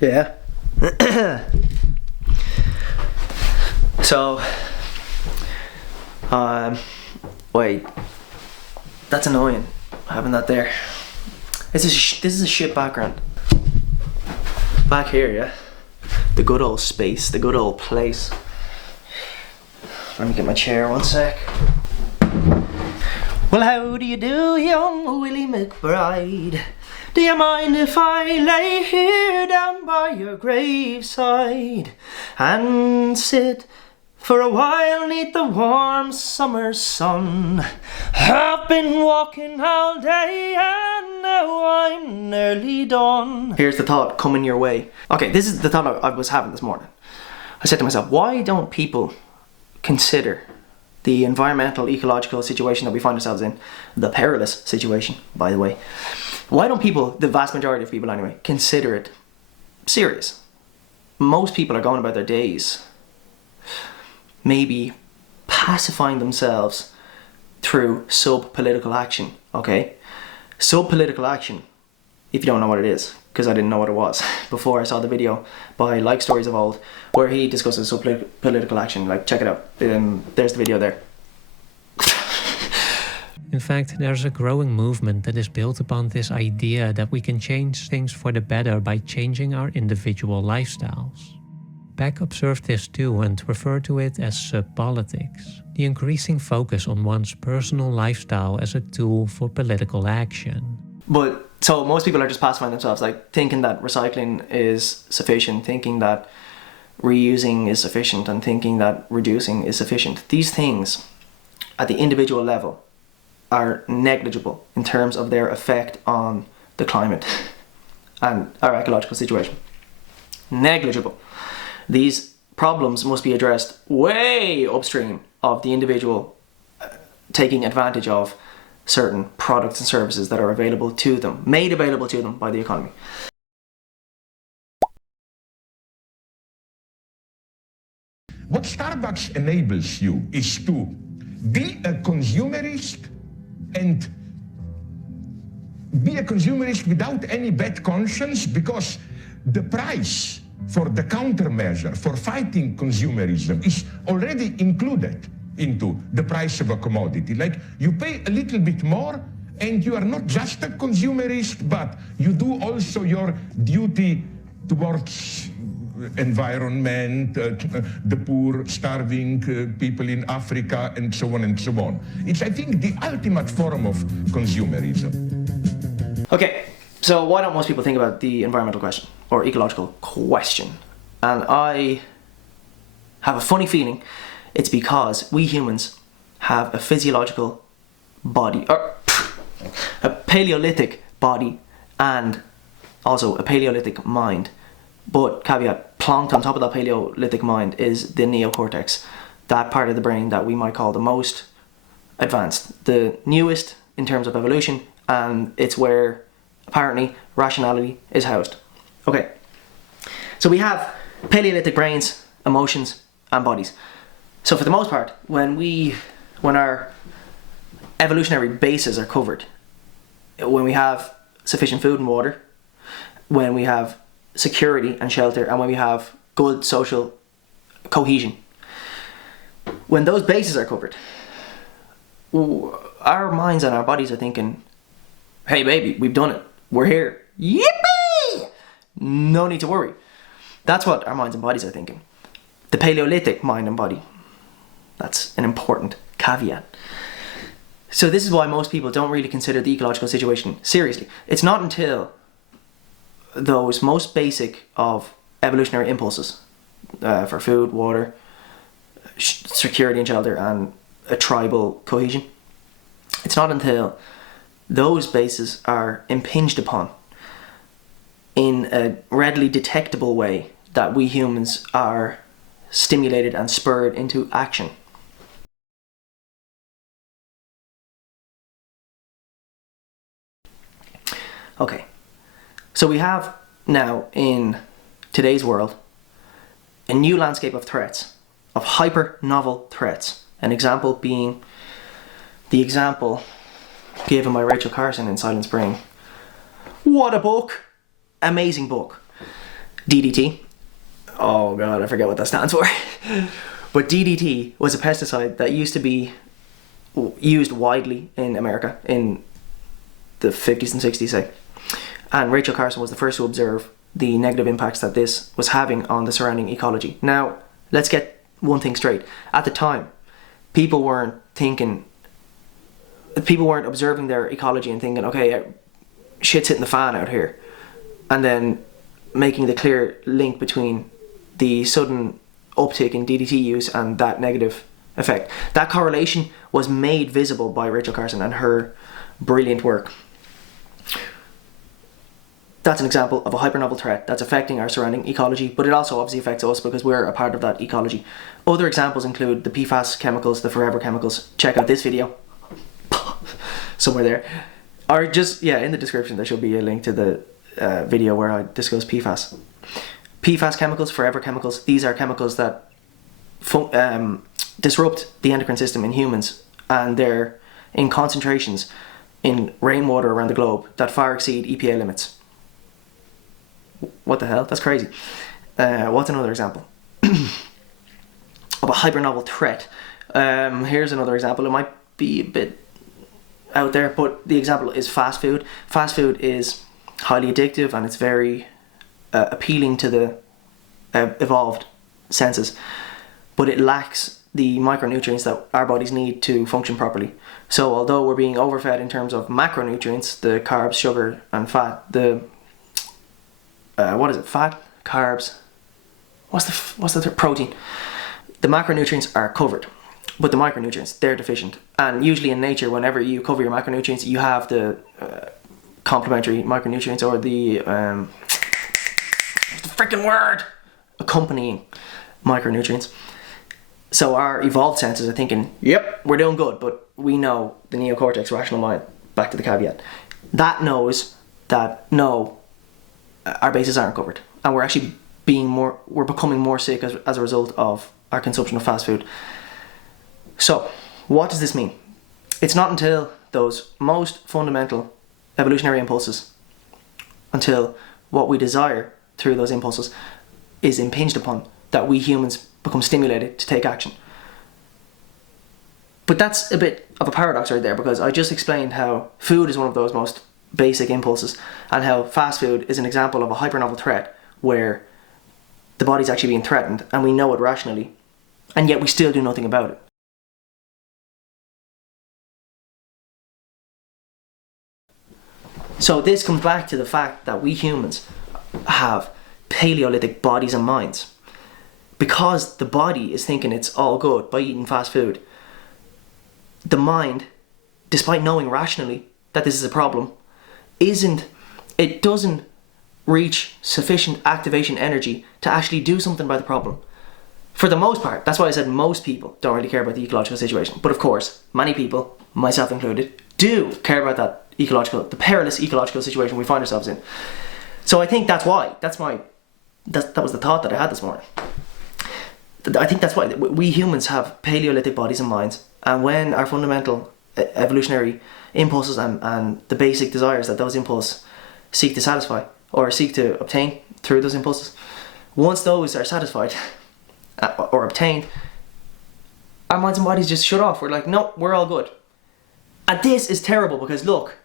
Yeah. So, wait, that's annoying, having that there. This is a shit background. Back here, yeah? The good old space, the good old place. Let me get my chair, one sec. Well, how do you do, young Willie McBride? Do you mind if I lay here down by your graveside and sit for a while neath the warm summer sun? I've been walking all day and now I'm nearly done. Here's the thought coming your way. Okay, this is the thought I was having this morning. I said to myself, why don't people consider the environmental, ecological situation that we find ourselves in, the perilous situation, by the way, why don't people, the vast majority of people anyway, consider it serious? Most people are going about their days maybe pacifying themselves through sub-political action, okay? Sub-political action, if you don't know what it is, because I didn't know what it was before I saw the video by Like Stories of Old, where he discusses sub-political action. Like, check it out. There's the video there. In fact, there's a growing movement that is built upon this idea that we can change things for the better by changing our individual lifestyles. Beck observed this too and referred to it as sunpolitics, the increasing focus on one's personal lifestyle as a tool for political action. But, so most people are just pacifying themselves, like thinking that recycling is sufficient, thinking that reusing is sufficient, and thinking that reducing is sufficient. These things, at the individual level, are negligible in terms of their effect on the climate and our ecological situation. Negligible. These problems must be addressed way upstream of the individual taking advantage of certain products and services that are available to them, made available to them by the economy. What Starbucks enables you is to be a consumerist and be a consumerist without any bad conscience, because the price for the countermeasure for fighting consumerism is already included into the price of a commodity. Like, you pay a little bit more and you are not just a consumerist, but you do also your duty towards environment, the poor, starving people in Africa, and so on and so on. It's, I think, the ultimate form of consumerism. Okay, so why don't most people think about the environmental question or ecological question? And I have a funny feeling it's because we humans have a physiological body, or a Paleolithic body, and also a Paleolithic mind. But caveat, plonked on top of that Paleolithic mind is the neocortex, that part of the brain that we might call the most advanced, the newest in terms of evolution, and it's where apparently rationality is housed. Okay, so we have Paleolithic brains, emotions, and bodies. So for the most part, when our evolutionary bases are covered, when we have sufficient food and water, when we have security and shelter, and when we have good social cohesion, when those bases are covered, our minds and our bodies are thinking, hey baby, we've done it, we're here, yippee, no need to worry. That's what our minds and bodies are thinking. The Paleolithic mind and body, that's an important caveat. So this is why most people don't really consider the ecological situation seriously. It's not until those most basic of evolutionary impulses for food, water, security and shelter, and a tribal cohesion, it's not until those bases are impinged upon in a readily detectable way that we humans are stimulated and spurred into action. Okay, so we have now in today's world a new landscape of threats, of hyper-novel threats. An example being the example given by Rachel Carson in Silent Spring. What a book! Amazing book. DDT. Oh god, I forget what that stands for. But DDT was a pesticide that used to be used widely in America in the 50s and 60s, say. And Rachel Carson was the first to observe the negative impacts that this was having on the surrounding ecology. Now, let's get one thing straight. At the time, people weren't observing their ecology and thinking, okay, shit's hitting the fan out here. And then making the clear link between the sudden uptick in DDT use and that negative effect. That correlation was made visible by Rachel Carson and her brilliant work. That's an example of a hyper-novel threat that's affecting our surrounding ecology, but it also obviously affects us because we're a part of that ecology. Other examples include the PFAS chemicals, the forever chemicals. Check out this video. Somewhere there. Or just, in the description there should be a link to the video where I discuss PFAS. PFAS chemicals, forever chemicals, these are chemicals that disrupt the endocrine system in humans, and they're in concentrations in rainwater around the globe that far exceed EPA limits. What the hell? That's crazy. What's another example of a hyper-novel threat? Here's another example. It might be a bit out there, but the example is fast food. Fast food is highly addictive and it's very appealing to the evolved senses, but it lacks the micronutrients that our bodies need to function properly. So although we're being overfed in terms of macronutrients, the carbs, sugar and fat, fat, carbs, protein, the macronutrients are covered, but the micronutrients, they're deficient. And usually in nature, whenever you cover your macronutrients, you have the complementary micronutrients, or the freaking word, accompanying micronutrients. So our evolved senses are thinking, yep, we're doing good, but we know, the neocortex, rational mind, back to the caveat, that knows that no, our bases aren't covered, and we're actually we're becoming more sick as a result of our consumption of fast food. So what does this mean? It's not until those most fundamental evolutionary impulses, until what we desire through those impulses is impinged upon, that we humans become stimulated to take action. But that's a bit of a paradox right there, because I just explained how food is one of those most basic impulses, and how fast food is an example of a hyper-novel threat where the body's actually being threatened and we know it rationally, and yet we still do nothing about it. So this comes back to the fact that we humans have Palaeolithic bodies and minds. Because the body is thinking it's all good by eating fast food, the mind, despite knowing rationally that this is a problem, doesn't reach sufficient activation energy to actually do something about the problem. For the most part, that's why I said most people don't really care about the ecological situation. But of course, many people, myself included, do care about the perilous ecological situation we find ourselves in. So I think that's why. That was the thought that I had this morning. I think that's why we humans have Palaeolithic bodies and minds, and when our fundamental evolutionary impulses and the basic desires that those impulses seek to satisfy or seek to obtain through those impulses, once those are satisfied or obtained, our minds and bodies just shut off. We're like, no, we're all good. And this is terrible because look,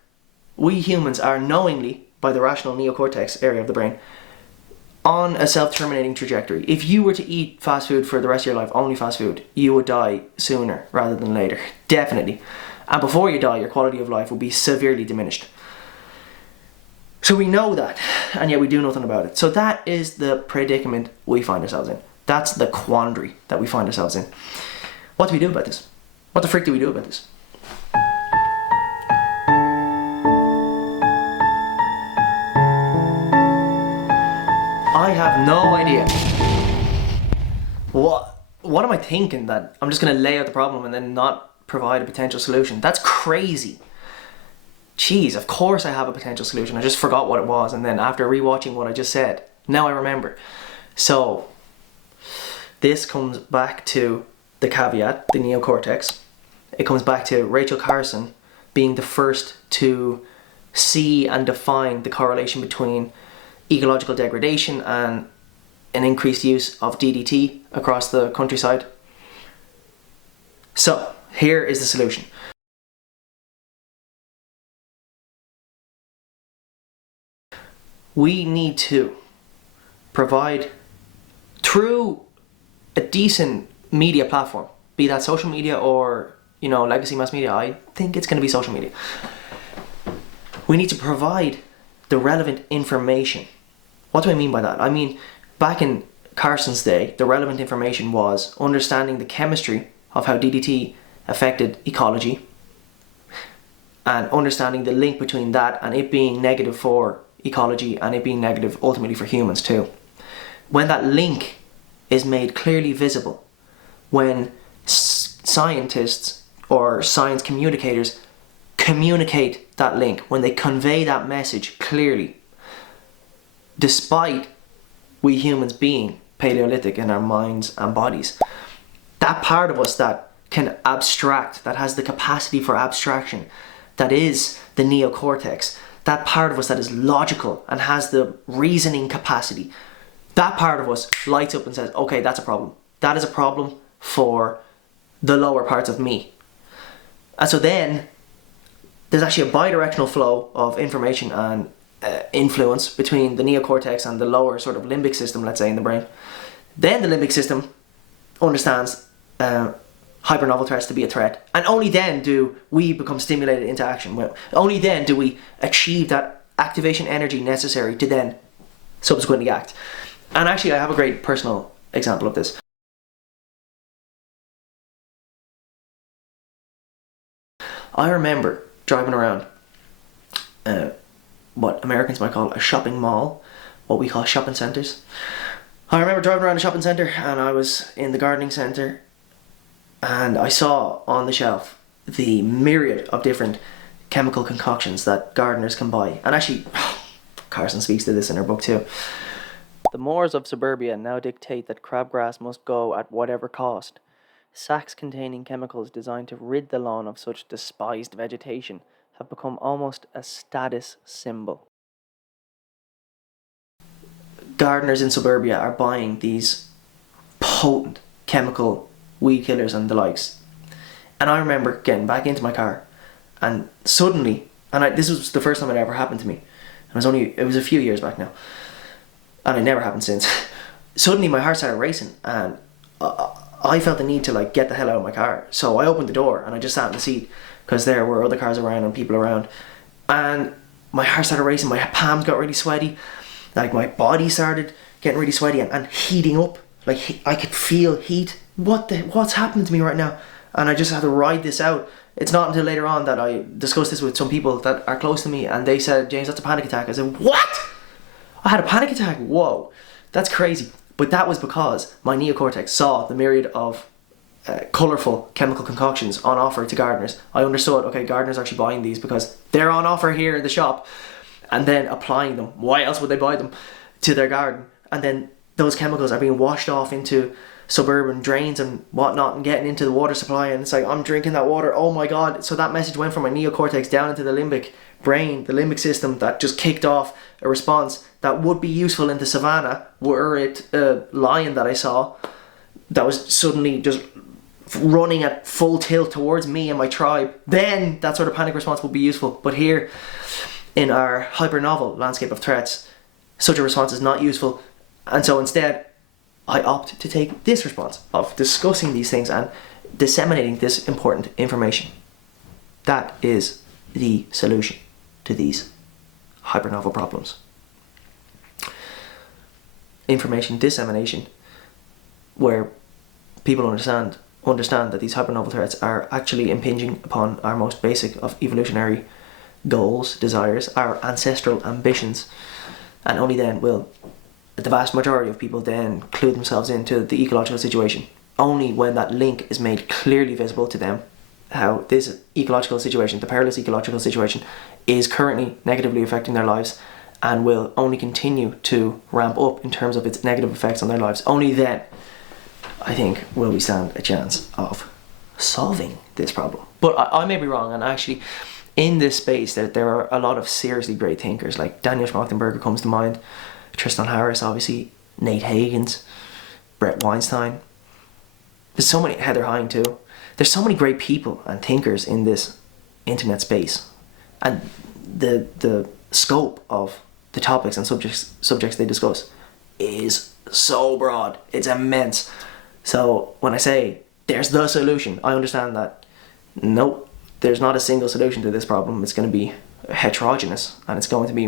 we humans are knowingly, by the rational neocortex area of the brain, on a self-terminating trajectory. If you were to eat fast food for the rest of your life, only fast food, you would die sooner rather than later. Definitely. And before you die, your quality of life will be severely diminished. So we know that, and yet we do nothing about it. So that is the predicament we find ourselves in. That's the quandary that we find ourselves in. What do we do about this? What the frick do we do about this? I have no idea. What am I thinking, that I'm just going to lay out the problem and then not provide a potential solution? That's crazy. Jeez, of course I have a potential solution. I just forgot what it was, and then after rewatching what I just said, now I remember. So this comes back to the caveat, the neocortex. It comes back to Rachel Carson being the first to see and define the correlation between ecological degradation and an increased use of DDT across the countryside. So, here is the solution. We need to provide, through a decent media platform, be that social media or, legacy mass media. I think it's going to be social media. We need to provide the relevant information. What do I mean by that? I mean, back in Carson's day, the relevant information was understanding the chemistry of how DDT affected ecology and understanding the link between that and it being negative for ecology and it being negative ultimately for humans too. When that link is made clearly visible, when scientists or science communicators communicate that link, when they convey that message clearly, despite we humans being Paleolithic in our minds and bodies, that part of us that can abstract, that has the capacity for abstraction, that is the neocortex, that part of us that is logical and has the reasoning capacity, that part of us lights up and says, okay, that's a problem. That is a problem for the lower parts of me. And so then there's actually a bidirectional flow of information and influence between the neocortex and the lower sort of limbic system, let's say, in the brain. Then the limbic system understands hyper-novel threats to be a threat, and only then do we become stimulated into action. Well, only then do we achieve that activation energy necessary to then subsequently act. And actually I have a great personal example of this. I remember driving around what Americans might call a shopping mall, what we call shopping centres. I remember driving around a shopping centre and I was in the gardening centre and I saw on the shelf the myriad of different chemical concoctions that gardeners can buy. And actually, Carson speaks to this in her book too. The moors of suburbia now dictate that crabgrass must go at whatever cost. Sacks containing chemicals designed to rid the lawn of such despised vegetation have become almost a status symbol. Gardeners in suburbia are buying these potent chemical weed killers and the likes. And I remember getting back into my car and suddenly, this was the first time it ever happened to me. It was a few years back now. And it never happened since. Suddenly my heart started racing and I felt the need to get the hell out of my car. So I opened the door and I just sat in the seat because there were other cars around and people around. And my heart started racing, my palms got really sweaty. My body started getting really sweaty and heating up. I could feel heat. What's happening to me right now? And I just had to ride this out. It's not until later on that I discussed this with some people that are close to me and they said, James, that's a panic attack. I said, what? I had a panic attack? Whoa, that's crazy. But that was because my neocortex saw the myriad of colourful chemical concoctions on offer to gardeners. I understood, okay, gardeners are actually buying these because they're on offer here in the shop and then applying them. Why else would they buy them to their garden? And then those chemicals are being washed off into suburban drains and whatnot and getting into the water supply, and it's I'm drinking that water, oh my god. So that message went from my neocortex down into the limbic brain, the limbic system, that just kicked off a response that would be useful in the savannah were it a lion that I saw that was suddenly just running at full tilt towards me and my tribe. Then that sort of panic response would be useful. But here in our hyper-novel landscape of threats, such a response is not useful, and so instead I opt to take this response of discussing these things and disseminating this important information. That is the solution to these hyper-novel problems. Information dissemination, where people understand that these hyper-novel threats are actually impinging upon our most basic of evolutionary goals, desires, our ancestral ambitions, and only then will the vast majority of people then clue themselves into the ecological situation. Only when that link is made clearly visible to them, how this ecological situation, the perilous ecological situation, is currently negatively affecting their lives and will only continue to ramp up in terms of its negative effects on their lives. Only then, I think, will we stand a chance of solving this problem. But I may be wrong, and actually in this space there are a lot of seriously great thinkers, like Daniel Schmachtenberger comes to mind, Tristan Harris, obviously, Nate Hagans, Brett Weinstein. There's so many, Heather Hine too. There's so many great people and thinkers in this internet space, and the scope of the topics and subjects they discuss is so broad. It's immense. So when I say there's the solution, I understand that nope, there's not a single solution to this problem. It's going to be heterogeneous, and it's going to be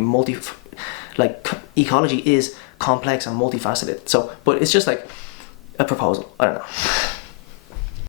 ecology is complex and multifaceted. So, but it's just like a proposal. I don't know.